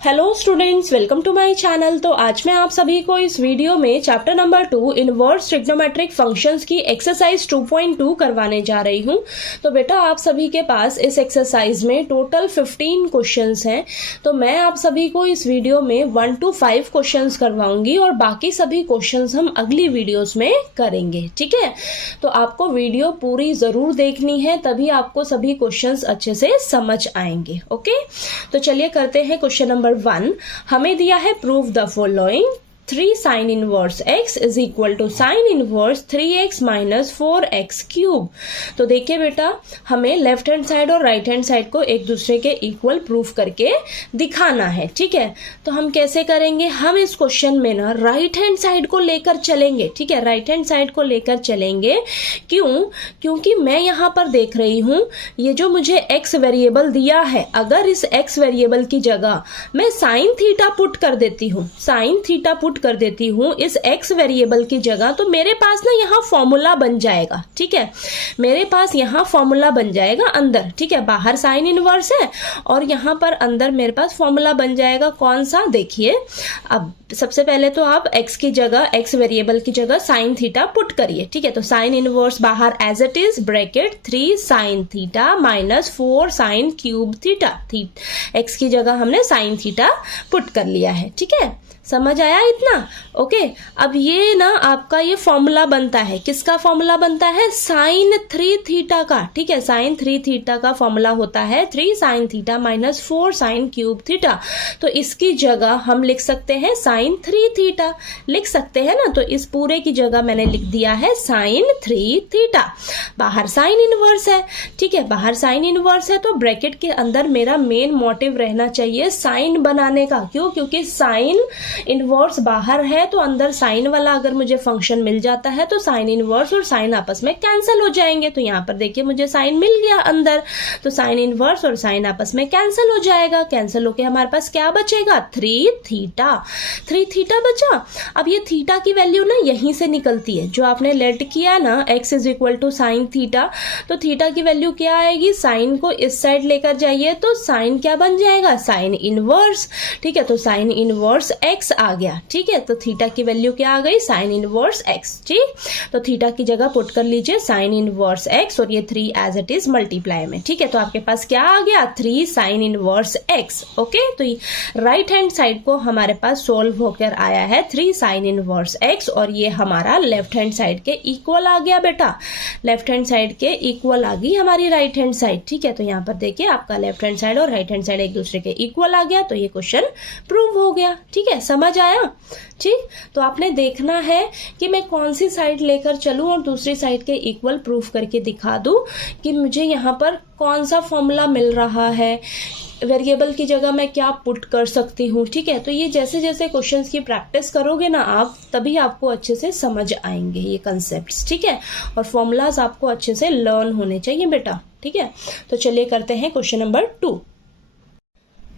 Hello students, welcome to my channel. तो आज मैं आप सभी को इस वीडियो में chapter number 2 inverse trigonometric functions की एक्सरसाइज 2.2 करवाने जा रही हूं। तो बेटा आप सभी के पास इस एक्सरसाइज में टोटल 15 क्वेश्चंस हैं। तो मैं आप सभी को इस वीडियो में 1 to 5 क्वेश्चंस करवाऊंगी और बाकी सभी क्वेश्चंस हम अगली वीडियोस में करेंगे। ठीक है, तो आपको वीडियो पूरी जरूर देखनी है, तभी आपको सभी क्वेश्चंस अच्छे से समझ आएंगे। ओके, तो चलिए करते हैं क्वेश्चन नंबर 1। हमें दिया है prove the following 3 sin inverse x is equal to sine inverse 3x minus 4x cube. तो देखिए बेटा, हमें लेफ्ट हैंड साइड और राइट हैंड साइड को एक दूसरे के इक्वल प्रूफ करके दिखाना है। ठीक है, तो हम कैसे करेंगे? हम इस क्वेश्चन में ना राइट हैंड साइड को लेकर चलेंगे। ठीक है, राइट हैंड साइड को लेकर चलेंगे। क्योंकि मैं यहाँ पर देख रही हूँ ये जो मुझे x वेरिएबल दिया है, अगर इस x वेरिएबल की जगह मैं साइन थीटा पुट कर देती हूँ, साइन थीटा पुट कर देती हूं इस x वेरिएबल की जगह, तो मेरे पास ना यहाँ फॉर्मूला बन जाएगा। ठीक है, मेरे पास यहाँ फॉर्मूला बन जाएगा अंदर। ठीक है, बाहर साइन इनवर्स है और यहाँ पर अंदर मेरे पास फॉर्मूला बन जाएगा। कौन सा? देखिए, अब सबसे पहले तो आप x की जगह, x वेरिएबल की जगह साइन थीटा पुट करिए। ठीक है, तो साइन इनवर्स बाहर as it is bracket 3 sine theta minus 4 sine cube theta. x की जगह हमने साइन थीटा पुट कर लिया है। ठीक है, समझ आया इतना? ओके, अब ये ना आपका ये फॉर्मूला बनता है। किसका फॉर्मूला बनता है? साइन 3 थीटा का। ठीक है, साइन 3 थीटा का फॉर्मूला होता है 3 sine theta minus 4 sine cube theta. तो इसकी जगह हम लिख सकते हैं साइन 3 थीटा, लिख सकते हैं ना। तो इस पूरे की जगह मैंने लिख दिया है साइन 3 थीटा। बाहर साइन इनवर्स है। ठीक है, बाहर साइन इनवर्स है तो ब्रैकेट के अंदर मेरा मेन मोटिव रहना चाहिए साइन बनाने का। क्यों? क्योंकि साइन इनवर्स बाहर है तो अंदर साइन वाला अगर मुझे फंक्शन मिल जाता है तो साइन इनवर्स और साइन आपस में कैंसिल हो जाएंगे। तो यहाँ पर देखिए मुझे साइन मिल गया अंदर, तो साइन इनवर्स और साइन आपस में कैंसिल हो जाएगा। कैंसिल होके हमारे पास क्या बचेगा? 3 थीटा। 3 थीटा बचा। अब ये थीटा की वैल्यू ना यहीं से निकलती है, जो आपने लेट किया ना x is equal to sine theta, तो थीटा की वैल्यू क्या आएगी? साइन को इस साइड लेकर जाइए तो साइन क्या बन जाएगा? Sine inverse. ठीक है, तो साइन इनवर्स x आ गया। ठीक है, तो थीटा की वैल्यू क्या आ गई? Sine inverse x। ठीक, तो थीटा की जगह पुट कर लीजिए साइन इनवर्स x और ये 3 एज इट इज मल्टीप्लाई में। ठीक है, तो आपके पास क्या आ गया? 3 साइन इनवर्स x। ओके, तो राइट हैंड साइड को हमारे पास सोल्व होकर आया है 3 साइन इनवर्स x और ये हमारा लेफ्ट हैंड साइड के इक्वल आ गया बेटा। लेफ्ट हैंड साइड के इक्वल आ गई हमारी राइट हैंड साइड। ठीक है, तो यहाँ पर देखिए आपका लेफ्ट हैंड साइड और राइट हैंड साइड एक दूसरे के इक्वल आ गया, तो ये क्वेश्चन प्रूव हो गया। ठीक है, समझ आया? ठीक, तो आपने देखना है कि मैं कौन सी साइड लेकर चलूं और दूसरी साइड के इक्वल प्रूफ करके दिखा दूं कि मुझे यहाँ पर कौन सा फॉर्मूला मिल रहा है, वेरिएबल की जगह मैं क्या पुट कर सकती हूँ। ठीक है, तो ये जैसे जैसे क्वेश्चंस की प्रैक्टिस करोगे ना आप, तभी आपको अच्छे से समझ आएंगे ये कंसेप्ट्स। ठीक है, और फॉर्मूलाज आपको अच्छे से लर्न होने चाहिए बेटा। ठीक है, तो चलिए करते हैं क्वेश्चन नंबर 2।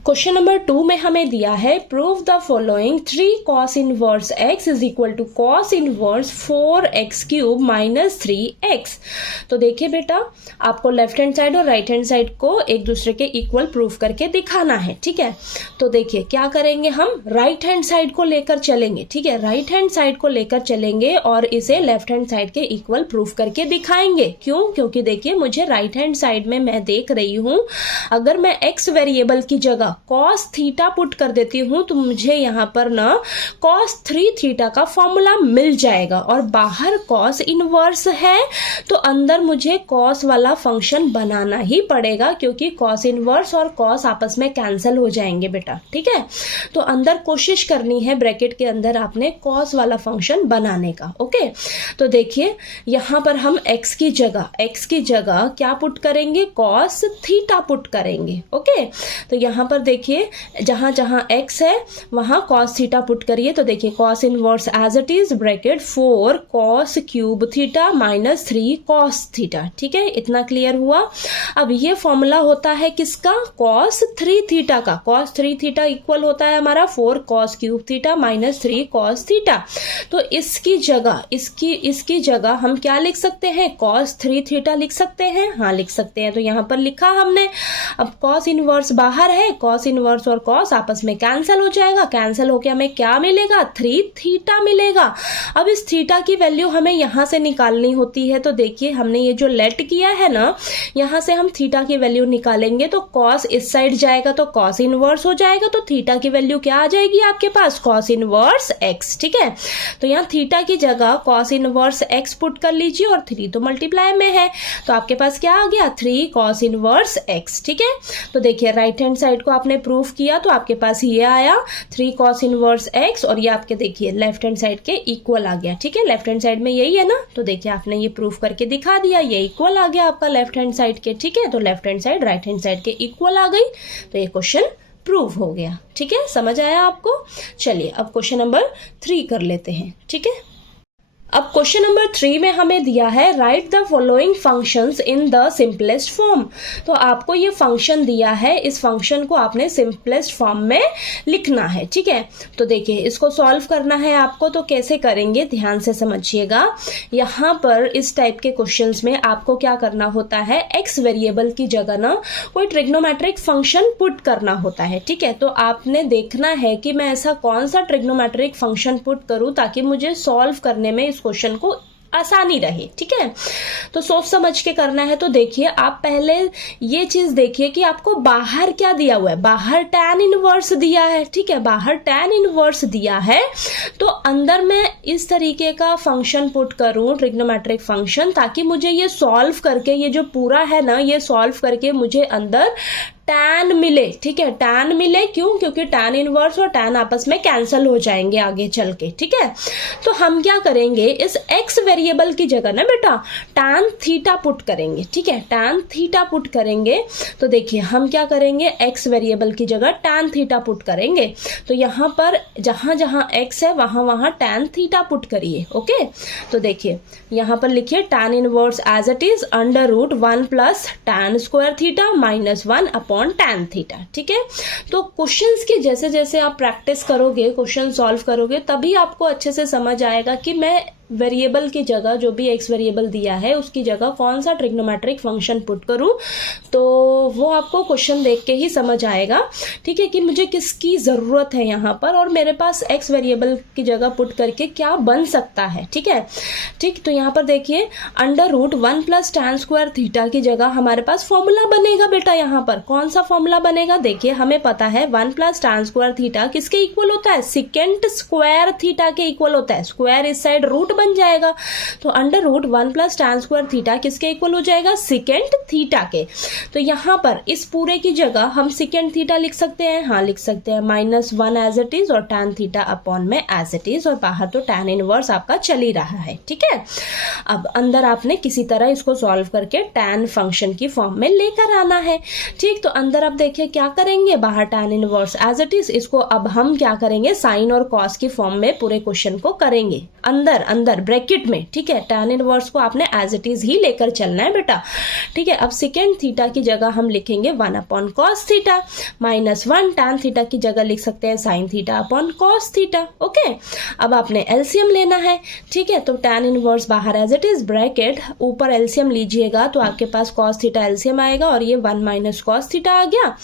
क्वेश्चन नंबर 2 में हमें दिया है prove the following 3 cos inverse x is equal to cos inverse 4x cube minus 3x। तो देखिए बेटा, आपको लेफ्ट हैंड साइड और राइट हैंड साइड को एक दूसरे के इक्वल प्रूफ करके दिखाना है। ठीक है, तो देखिए क्या करेंगे, हम राइट हैंड साइड को लेकर चलेंगे। ठीक है, राइट हैंड साइड को लेकर चलेंगे और इसे लेफ्ट हैंड साइड के इक्वल प्रूफ करके दिखाएंगे। क्यों? क्योंकि देखिए मुझे राइट हैंड साइड में मैं देख रही हूं, अगर मैं x वेरिएबल की जगह कॉस थीटा पुट कर देती हूं तो मुझे यहां पर ना कॉस 3 थीटा का फॉर्मूला मिल जाएगा और बाहर कॉस इनवर्स है तो अंदर मुझे कॉस वाला फंक्शन बनाना ही पड़ेगा, क्योंकि कॉस इनवर्स और कॉस आपस में कैंसिल हो जाएंगे बेटा। ठीक है, तो अंदर कोशिश करनी है ब्रैकेट के अंदर आपने कॉस वाला फंक्शन बनाने का। ओके, तो देखिए यहां पर हम x की जगह क्या पुट करेंगे? कॉस थीटा पुट करेंगे। ओके, तो यहां पर देखिए जहां जहां x है वहां cos थीटा पुट करिए। तो देखिए cos inverse as it is bracket 4 cos cube theta minus 3 cos theta. ठीक है, इतना क्लियर हुआ। अब ये फॉर्मूला होता है किसका? cos 3 थीटा का। cos 3 थीटा इक्वल होता है हमारा 4 cos cube theta minus 3 cos theta. तो इसकी जगह हम क्या लिख सकते हैं? cos 3 थीटा लिख सकते हैं। हाँ लिख सकते हैं, तो यहां पर लिखा हमने। अब cos इनवर्स बाहर है, कॉस इनवर्स और कॉस आपस में कैंसिल हो जाएगा, कैंसिल होके हमें क्या मिलेगा, 3 थीटा मिलेगा। अब इस थीटा की वैल्यू हमें यहाँ से निकालनी होती है, तो देखिए हमने ये जो लेट किया है ना, यहाँ से हम थीटा की वैल्यू निकालेंगे तो कॉस इस साइड जाएगा तो कॉस इनवर्स हो जाएगा, तो थीटा की वैल्यू क्या आ जाएगी आपके पास, कॉस इनवर्स एक्स। ठीक है, तो यहाँ थीटा की जगह कॉस इनवर्स एक्स पुट कर लीजिए और 3 तो मल्टीप्लाई में है, तो आपके पास क्या आ गया, 3 कॉस इनवर्स एक्स। ठीक है, तो देखिए राइट हैंड साइड को आपने प्रूफ किया तो आपके पास ये आया 3 कॉस इनवर्स एक्स, और ये आपके देखिए लेफ्ट हैंड साइड के इक्वल आ गया। ठीक है, लेफ्ट हैंड साइड में यही है ना, तो देखिए आपने ये प्रूफ करके दिखा दिया, ये इक्वल आ गया आपका लेफ्ट हैंड साइड के। ठीक है, तो left hand side right hand side के इक्वल आ गई, तो ये क्वेश्चन प्रूव हो गया। ठीक है, समझ आया आपको। चलिए अब क्वेश्चन नंबर 3 कर लेते हैं। ठीक है, अब क्वेश्चन नंबर 3 में हमें दिया है write the following functions in the simplest form. तो आपको ये फंक्शन दिया है, इस फंक्शन को आपने सिंपलेस्ट फॉर्म में लिखना है। ठीक है, तो देखिए इसको सॉल्व करना है आपको, तो कैसे करेंगे ध्यान से समझिएगा। यहाँ पर इस टाइप के क्वेश्चंस में आपको क्या करना होता है, एक्स वेरिएबल की जगह ना कोई ट्रिग्नोमेट्रिक फंक्शन पुट करना होता है। ठीक है, तो आपने देखना है कि मैं ऐसा कौन सा ट्रिग्नोमेट्रिक फंक्शन पुट करूं ताकि मुझे सॉल्व करने में क्वेश्चन को आसानी रहे। ठीक है, तो सोच समझ के करना है। तो देखिए आप पहले ये चीज देखिए कि आपको बाहर क्या दिया हुआ है, बाहर tan इनवर्स दिया है। ठीक है, बाहर tan इनवर्स दिया है, तो अंदर मैं इस तरीके का फंक्शन पुट करूं, ट्रिग्नोमेट्रिक फंक्शन, ताकि मुझे ये सॉल्व करके, ये जो पूरा है ना, ये सॉल्व करके मुझे अंदर tan मिले। ठीक है, tan मिले क्यों, क्योंकि tan इनवर्स और tan आपस में कैंसिल हो जाएंगे आगे चल के। ठीक है, तो हम क्या करेंगे, इस x वेरिएबल की जगह ना बेटा tan थीटा पुट करेंगे। ठीक है, tan थीटा पुट करेंगे, तो देखिए हम क्या करेंगे, x वेरिएबल की जगह tan थीटा पुट करेंगे। तो यहाँ पर जहां जहां x है वहां वहां tan थीटा पुट करिए। ओके, तो देखिए यहाँ पर लिखिए tan inverse as it is under root 1 plus tan square theta minus 1 upon tan theta. ठीक है, तो क्वेश्चंस की जैसे जैसे आप प्रैक्टिस करोगे, क्वेश्चन सॉल्व करोगे, तभी आपको अच्छे से समझ आएगा कि मैं वेरिएबल की जगह, जो भी एक्स वेरिएबल दिया है उसकी जगह कौन सा ट्रिग्नोमेट्रिक फंक्शन पुट करूं, तो वो आपको क्वेश्चन देख के ही समझ आएगा। ठीक है, कि मुझे किसकी जरूरत है यहाँ पर, और मेरे पास एक्स वेरिएबल की जगह पुट करके क्या बन सकता है। ठीक है, ठीक, तो यहाँ पर देखिए under root 1 plus tan square theta की जगह हमारे पास फॉर्मूला बनेगा बेटा। यहाँ पर कौन सा फॉर्मूला बनेगा, देखिए हमें पता है 1 प्लस tan स्क्वायर थीटा किसके इक्वल होता है, सेकेंड स्क्वायर थीटा के इक्वल होता है। स्क्वायर इस साइड रूट बन जाएगा, तो under root 1 plus tan square theta किसके इक्वल हो जाएगा, सेकेंड थीटा के। तो यहाँ पर इस पूरे की जगह हम सेकेंड थीटा लिख सकते हैं, हाँ लिख सकते हैं, -1 एज इट इज और tan थीटा अपॉन में एज इट इज, और बाहर तो tan इनवर्स आपका चल ही रहा है। ठीक है, अब अंदर आपने किसी तरह इसको सॉल्व करके tan फंक्शन की फॉर्म में लेकर आना है। ठीक, तो अंदर आप देखिए क्या करेंगे, बाहर tan inverse as it is, इसको अब हम क्या करेंगे, साइन और कॉस की फॉर्म में पूरे क्वेश्चन को करेंगे, अंदर अंदर ब्रैकेट में। ठीक है, tan इनवर्स को आपने एज इट इज ही लेकर चलना है बेटा। ठीक है, अब सेकेंड थीटा की जगह हम लिखेंगे 1 upon cos theta, -1 tan theta की जगह लिख सकते हैं sine theta upon cos theta. Okay, अब आपने एलसीएम लेना है। ठीक है, तो tan इनवर्स बाहर एज इट इज, ब्रैकेट ऊपर एलसीएम लीजिएगा तो आपके पास कॉस थीटा एलसीएम आएगा, और ये 1 माइनस कॉस थीटा आ गया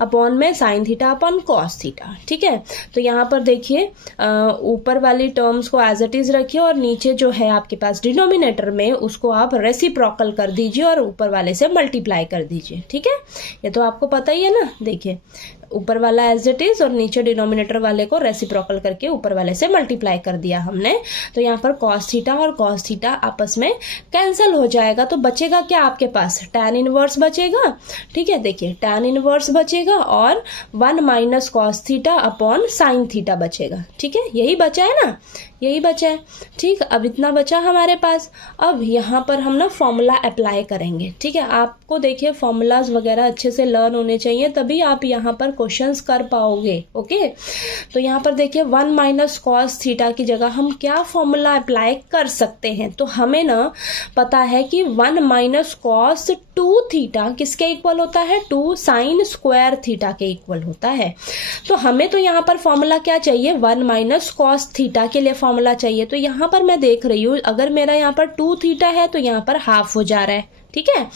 अपॉन में sine theta upon cos theta. ठीक है, तो यहाँ पर देखिए ऊपर वाली टर्म्स को एज इट इज रखिए, और नीचे जो है आपके पास डिनोमिनेटर में उसको आप रेसिप्रोकल कर दीजिए और ऊपर वाले से मल्टीप्लाई कर दीजिए। ठीक है, ये तो आपको पता ही है ना, देखिए ऊपर वाला एज इट इज और नीचे डिनोमिनेटर वाले को रेसिप्रोकल करके ऊपर वाले से मल्टीप्लाई कर दिया हमने। तो यहाँ पर कॉस थीटा और कॉस थीटा आपस में कैंसिल हो जाएगा, तो बचेगा क्या आपके पास, tan इनवर्स बचेगा। ठीक है, देखिए tan इनवर्स बचेगा और 1 minus cos theta upon sine theta बचेगा। ठीक है, यही बचा है ना, यही बचा है। ठीक, अब इतना बचा हमारे पास। अब यहाँ पर हम ना फॉर्मूला अप्लाई करेंगे। ठीक है, आपको देखिए फॉर्मूलाज वगैरह अच्छे से लर्न होने चाहिए, तभी आप यहाँ पर क्वेश्चंस कर पाओगे। ओके, तो यहाँ पर देखिए 1 माइनस कॉस थीटा की जगह हम क्या फॉर्मूला अप्लाई कर सकते हैं, तो हमें ना पता है कि 1 माइनस कॉस 2 थीटा किसके इक्वल होता है, 2 साइन स्क्वायर थीटा के इक्वल होता है। तो हमें तो यहाँ पर फॉर्मूला क्या चाहिए, 1 माइनस कॉस थीटा के लिए फॉर्मूला चाहिए। तो यहाँ पर मैं देख रही हूँ, अगर मेरा यहाँ पर 2 थीटा है तो यहाँ पर हाफ हो जा रहा है। ठीक है।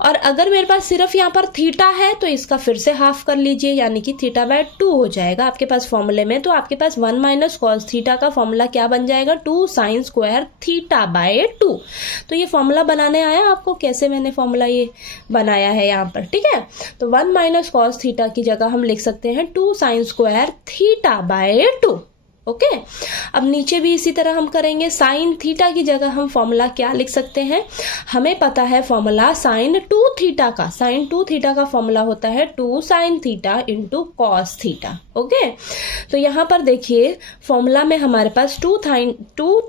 और अगर मेरे पास सिर्फ यहाँ पर थीटा है तो इसका फिर से हाफ कर लीजिए, यानी कि थीटा बाय 2 हो जाएगा आपके पास फॉर्मूले में। तो आपके पास 1 माइनस कॉस थीटा का फॉर्मूला क्या बन जाएगा, 2 साइन स्क्वायर थीटा बाय 2। तो ये फॉर्मूला बनाने आया आपको, कैसे मैंने फॉर्मूला ये बनाया है यहाँ पर, ठीक है। तो 1 माइनस कॉस थीटा की जगह हम लिख सकते हैं 2 sine square theta by 2। Okay अब नीचे भी इसी तरह हम करेंगे। साइन थीटा की जगह हम फॉर्मूला क्या लिख सकते हैं, हमें पता है फॉर्मूला साइन 2 थीटा का। साइन 2 थीटा का फॉर्मूला होता है 2 sine theta into cos theta. Okay तो यहाँ पर देखिए फॉर्मूला में हमारे पास 2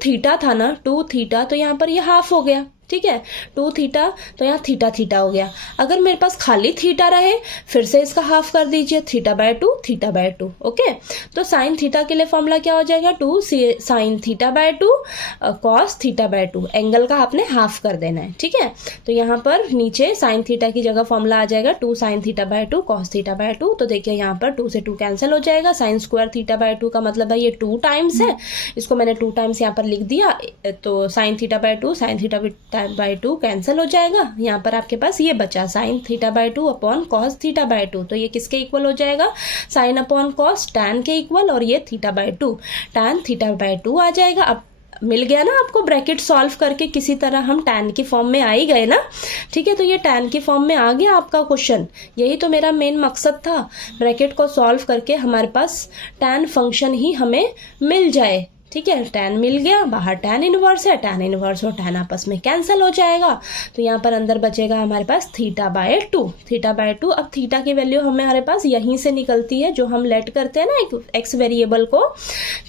थीटा था ना, 2 थीटा, तो यहाँ पर ये हाफ हो गया, ठीक है। 2 थीटा तो यहाँ थीटा थीटा हो गया। अगर मेरे पास खाली थीटा रहे फिर से इसका हाफ कर दीजिए, theta by 2 theta by 2। Okay तो साइन थीटा के लिए फॉर्मूला क्या हो जाएगा, 2 sine theta by 2 cos theta by 2। Angle का आपने हाफ कर देना है, ठीक है। तो यहाँ पर नीचे साइन थीटा की जगह फॉर्मूला आ जाएगा 2 sine theta by 2 cos theta by 2। तो देखिए यहाँ पर 2 से 2 कैंसिल हो जाएगा। साइन स्क्वायर थीटा बाय 2 का मतलब है ये 2 टाइम्स है, इसको मैंने 2 टाइम्स यहाँ पर लिख दिया। तो sine theta by 2 sine theta by 2 cancel हो जाएगा। यहाँ पर आपके पास ये बचा sine theta by 2 upon cos theta by 2। तो ये किसके इक्वल हो जाएगा, साइन अपॉन कॉस टैन के इक्वल, और ये theta by 2 tan theta by 2 आ जाएगा। अब मिल गया ना आपको, ब्रैकेट सॉल्व करके किसी तरह हम टैन की फॉर्म में आ ही गए ना, ठीक है। तो ये टैन की फॉर्म में आ गया आपका क्वेश्चन, यही तो मेरा मेन मकसद था, ब्रैकेट को सॉल्व करके हमारे पास टैन फंक्शन ही हमें मिल जाए, ठीक है। टैन मिल गया, बाहर टैन इनवर्स है, टैन इनवर्स और टैन आपस में कैंसिल हो जाएगा। तो यहाँ पर अंदर बचेगा हमारे पास थीटा बाय 2, थीटा बाय 2। अब थीटा की वैल्यू हमारे पास यहीं से निकलती है, जो हम लेट करते हैं ना एक एक्स वेरिएबल को,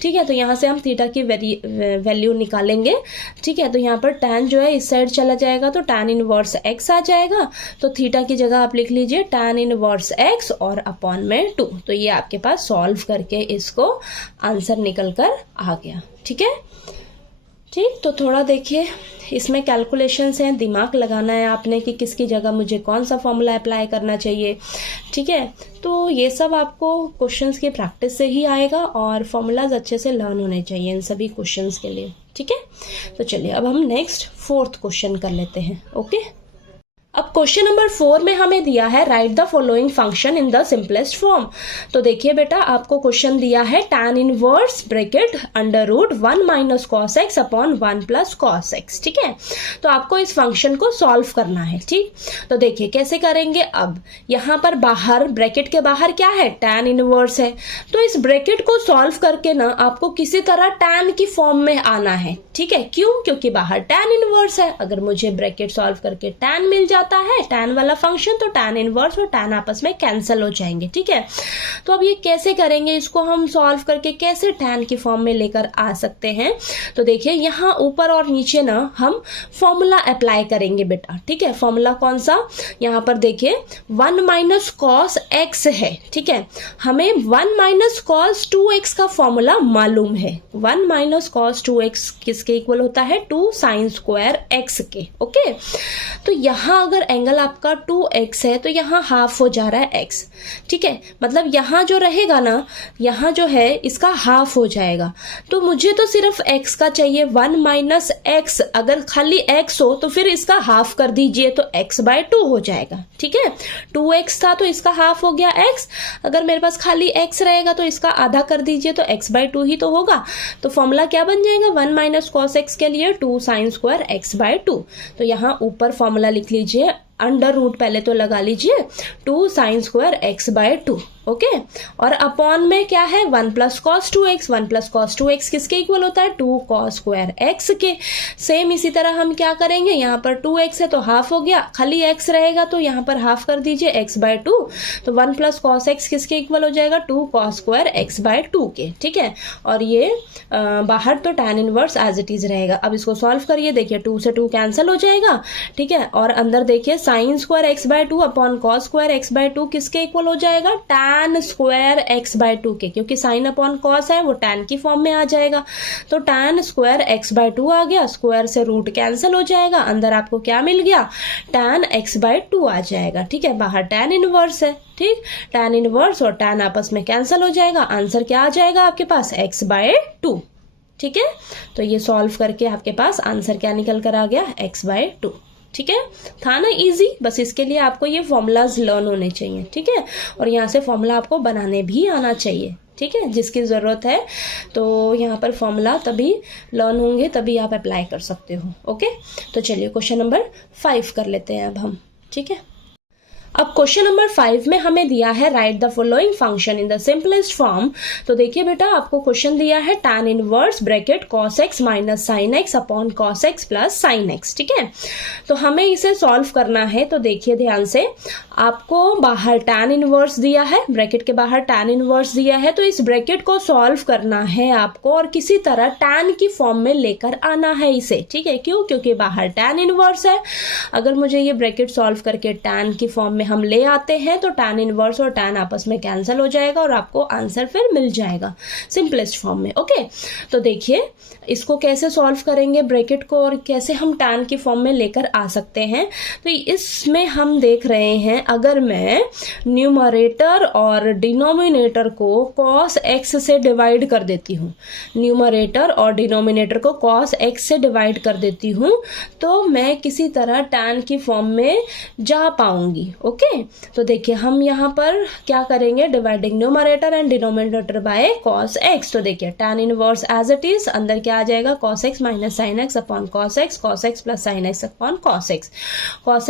ठीक है। तो यहाँ से हम थीटा की वैल्यू निकालेंगे, ठीक है। तो यहाँ पर टैन जो है इस साइड चला जाएगा तो टैन इनवर्स एक्स आ जाएगा। तो थीटा की जगह आप लिख लीजिए टैन इनवर्स एक्स और अपॉन में 2। तो ये आपके पास सॉल्व करके इसको आंसर निकल कर आ गया, ठीक है। ठीक, तो थोड़ा देखिए इसमें कैलकुलेशंस हैं, दिमाग लगाना है आपने कि किसकी जगह मुझे कौन सा फॉर्मूला अप्लाई करना चाहिए, ठीक है। तो ये सब आपको क्वेश्चंस की प्रैक्टिस से ही आएगा और फॉर्मूलाज अच्छे से लर्न होने चाहिए इन सभी क्वेश्चंस के लिए, ठीक है। तो चलिए अब हम नेक्स्ट 4th क्वेश्चन कर लेते हैं। ओके अब क्वेश्चन नंबर 4 में हमें दिया है write the following function in the simplest form. तो देखिए बेटा आपको क्वेश्चन दिया है tan inverse bracket under root 1 minus cos x upon 1 plus cos x, ठीक है। तो आपको इस फंक्शन को सॉल्व करना है, ठीक। तो देखिए कैसे करेंगे। अब यहाँ पर बाहर ब्रैकेट के बाहर क्या है, tan इनवर्स है। तो इस ब्रैकेट को सॉल्व करके ना आपको किसी तरह tan की फॉर्म में आना है, ठीक है। क्यों, क्योंकि बाहर tan इनवर्स है। अगर मुझे ब्रैकेट सॉल्व करके tan मिल जाता है, tan वाला फंक्शन, तो tan इनवर्स और tan आपस में कैंसिल हो जाएंगे, ठीक है। तो अब ये कैसे करेंगे, इसको हम सॉल्व करके कैसे tan की फॉर्म में लेकर आ सकते हैं। तो देखिए यहाँ ऊपर और नीचे ना हम फॉर्मूला अप्लाई करेंगे बेटा, ठीक है। फॉर्मूला कौन सा, यहाँ पर देखिए 1 माइनस कॉस एक्स है, ठीक है। हमें 1 माइनस कॉस 2x का फॉर्मूला मालूम है। 1 माइनस कॉस 2x किसके इक्वल होता है, 2 साइन स्क्वायर एक्स के। ओके तो यहाँ अगर एंगल आपका 2x है तो यहाँ हाफ हो जा रहा है x, ठीक है। मतलब यहाँ जो रहेगा ना, यहाँ जो है इसका हाफ हो जाएगा। तो मुझे तो सिर्फ x का चाहिए, 1 माइनस एक्स। अगर खाली x हो तो फिर इसका हाफ कर दीजिए तो x बाय 2 हो जाएगा, ठीक है। 2x था तो इसका हाफ हो गया x। अगर मेरे पास खाली x रहेगा तो इसका आधा कर दीजिए तो x बाय 2 ही तो होगा। तो फॉर्मूला क्या बन जाएगा, 1 माइनस कॉस एक्स के लिए 2 साइन स्क्वायर एक्स बाय 2। तो यहाँ ऊपर फॉर्मूला लिख लीजिए, अंडर रूट पहले तो लगा लीजिए 2 sine square x by 2, okay. और अपॉन में क्या है, 1 plus cos 2x। 1 plus cos 2x किसके इक्वल होता है, 2 कॉस स्क्वायर एक्स के। सेम इसी तरह हम क्या करेंगे, यहाँ पर 2x है तो हाफ हो गया, खाली x रहेगा तो यहाँ पर हाफ कर दीजिए x बाय 2। तो 1 प्लस कॉस एक्स किसके इक्वल हो जाएगा, 2 कॉस स्क्वायर एक्स बाय 2 के, ठीक है। और ये बाहर तो tan inverse as it is रहेगा। अब इसको सॉल्व करिए, देखिए 2 से 2 कैंसिल हो जाएगा, ठीक है। और अंदर देखिए sine square x by 2 upon cos square x by 2 किसके इक्वल हो जाएगा, tan स्क्वायर एक्स बाय 2 के, क्योंकि साइन अपॉन कॉस है वो tan की फॉर्म में आ जाएगा। तो tan स्क्वायर एक्स बाय 2 आ गया, स्क्वायर से रूट कैंसिल हो जाएगा, अंदर आपको क्या मिल गया, tan x बाय 2 आ जाएगा, ठीक है। बाहर tan इनवर्स है, ठीक। tan इनवर्स और tan आपस में कैंसिल हो जाएगा, आंसर क्या आ जाएगा आपके पास, x बाय 2, ठीक है। तो ये सॉल्व करके आपके पास आंसर क्या निकल कर आ गया, x बाय 2। ठीक है, था ना इजी। बस इसके लिए आपको ये फॉर्मूलाज लर्न होने चाहिए, ठीक है, और यहाँ से फॉर्मूला आपको बनाने भी आना चाहिए, ठीक है, जिसकी ज़रूरत है। तो यहाँ पर फॉर्मूला तभी लर्न होंगे, तभी आप अप्लाई कर सकते हो। ओके, तो चलिए क्वेश्चन नंबर 5 कर लेते हैं अब हम, ठीक है। अब क्वेश्चन नंबर 5 में हमें दिया है write the following function in the simplest form. तो देखिए बेटा, आपको क्वेश्चन दिया है tan inverse bracket cos x minus sine x upon cos x plus sine x, ठीक है। तो हमें इसे सॉल्व करना है। तो देखिए ध्यान से, आपको बाहर tan इनवर्स दिया है, ब्रैकेट के बाहर tan इनवर्स दिया है, तो इस ब्रैकेट को सॉल्व करना है आपको और किसी तरह tan की फॉर्म में लेकर आना है इसे, ठीक है। क्यों? क्योंकि बाहर tan इनवर्स है। अगर मुझे ये ब्रैकेट सॉल्व करके tan की फॉर्म हम ले आते हैं तो tan इनवर्स और tan आपस में कैंसिल हो जाएगा और आपको आंसर फिर मिल जाएगा सिंपलेस्ट फॉर्म में। ओके, तो देखिए इसको कैसे सॉल्व करेंगे ब्रैकेट को और कैसे हम tan की फॉर्म में लेकर आ सकते हैं। तो इसमें हम देख रहे हैं, अगर मैं न्यूमरेटर और डिनोमिनेटर को cos x से डिवाइड कर देती हूँ, न्यूमरेटर और डिनोमिनेटर को cos x से डिवाइड कर देती हूँ, तो मैं किसी तरह tan की फॉर्म में जा पाऊंगी। ओके, तो देखिए हम यहाँ पर क्या करेंगे, dividing numerator and denominator by cos x। तो देखिए tan inverse as it is, अंदर क्या आ जाएगा cos x minus sine x upon cos x plus sine x upon cos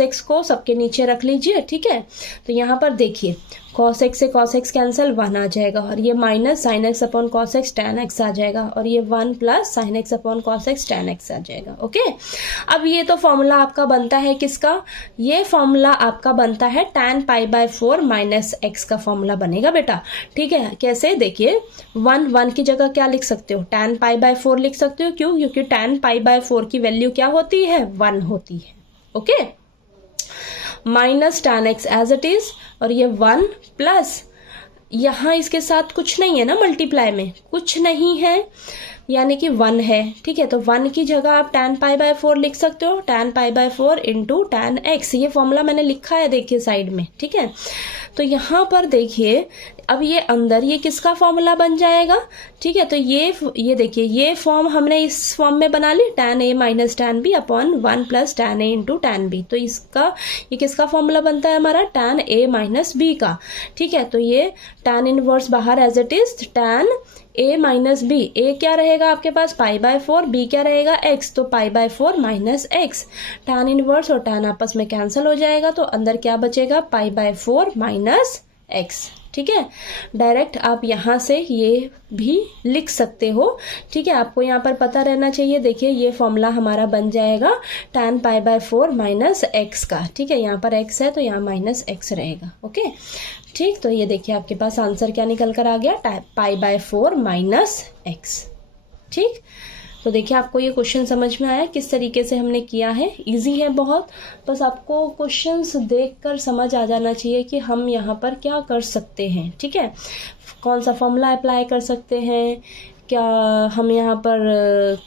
x को सबके नीचे रख लीजिए, ठीक है। तो यहाँ पर देखिए cos x से cos x कैंसिल 1 आ जाएगा और ये minus sine x upon cos x tan x आ जाएगा और ये 1 plus sine x upon cos x tan x आ जाएगा। ओके, अब ये तो फॉर्मूला आपका बनता है किसका, ये फॉर्मूला आपका बनता है tan pi by 4 minus x का फॉर्मूला बनेगा बेटा, ठीक है। कैसे? देखिए 1 की जगह क्या लिख सकते हो, tan पाई बाय 4 लिख सकते हो। क्यों? क्योंकि tan पाई बाय 4 की वैल्यू क्या होती है, 1 होती है। Okay, minus tan x as it is और ये 1 प्लस यहाँ इसके साथ कुछ नहीं है ना, मल्टीप्लाई में कुछ नहीं है, यानी कि 1 है, ठीक है। तो 1 की जगह आप tan पाई बाय 4 लिख सकते हो, tan pi by 4 into tan x। ये फॉर्मूला मैंने लिखा है देखिए साइड में, ठीक है। तो यहाँ पर देखिए अब ये अंदर ये किसका फॉर्मूला बन जाएगा, ठीक है। तो ये देखिए ये फॉर्म हमने इस फॉर्म में बना ली, tan a minus tan b upon 1 plus tan a into tan b। तो ये किसका फॉर्मूला बनता है हमारा, tan a माइनस b का, ठीक है। तो ये tan इनवर्स बाहर as it is, tan a minus B, A क्या रहेगा आपके पास पाई बाय 4, बी क्या रहेगा x, तो pi by 4 minus x. tan inverse और tan आपस में कैंसिल हो जाएगा तो अंदर क्या बचेगा, पाई बाय 4 माइनस एक्स, ठीक है। डायरेक्ट आप यहाँ से ये भी लिख सकते हो, ठीक है। आपको यहाँ पर पता रहना चाहिए, देखिए ये फॉर्मूला हमारा बन जाएगा tan pi by 4 minus x का, ठीक है। यहाँ पर x है तो यहाँ माइनस एक्स रहेगा। ओके, ठीक। तो ये देखिए आपके पास आंसर क्या निकल कर आ गया, पाई बाय 4 माइनस एक्स, ठीक। तो देखिए आपको ये क्वेश्चन समझ में आया किस तरीके से हमने किया है, इजी है बहुत। बस आपको क्वेश्चंस देखकर समझ आ जाना चाहिए कि हम यहाँ पर क्या कर सकते हैं, ठीक है। कौन सा फॉर्मूला अप्लाई कर सकते हैं, क्या हम यहाँ पर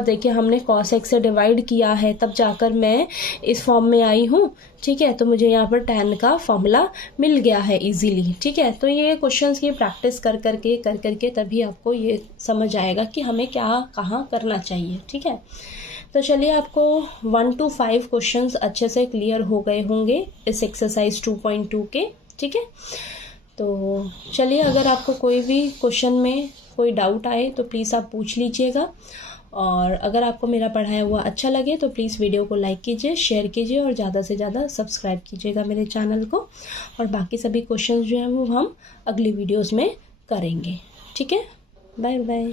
देखिए हमने cos x से डिवाइड किया है तब जाकर मैं इस फॉर्म में आई हूँ, ठीक है। तो मुझे यहाँ पर tan का फॉर्मूला मिल गया है इजीली, ठीक है। तो ये क्वेश्चंस की प्रैक्टिस कर करके तभी आपको ये समझ आएगा कि हमें क्या कहाँ करना चाहिए, ठीक है। तो चलिए आपको 1 to 5 क्वेश्चंस अच्छे से क्लियर हो गए होंगे इस एक्सरसाइज 2.2 के, ठीक है। तो चलिए अगर आपको कोई भी क्वेश्चन में कोई डाउट आए तो प्लीज़ आप पूछ लीजिएगा, और अगर आपको मेरा पढ़ाया हुआ अच्छा लगे तो प्लीज़ वीडियो को लाइक कीजिए, शेयर कीजिए और ज़्यादा से ज़्यादा सब्सक्राइब कीजिएगा मेरे चैनल को। और बाकी सभी क्वेश्चंस जो हैं वो हम अगली वीडियोस में करेंगे, ठीक है। Bye bye.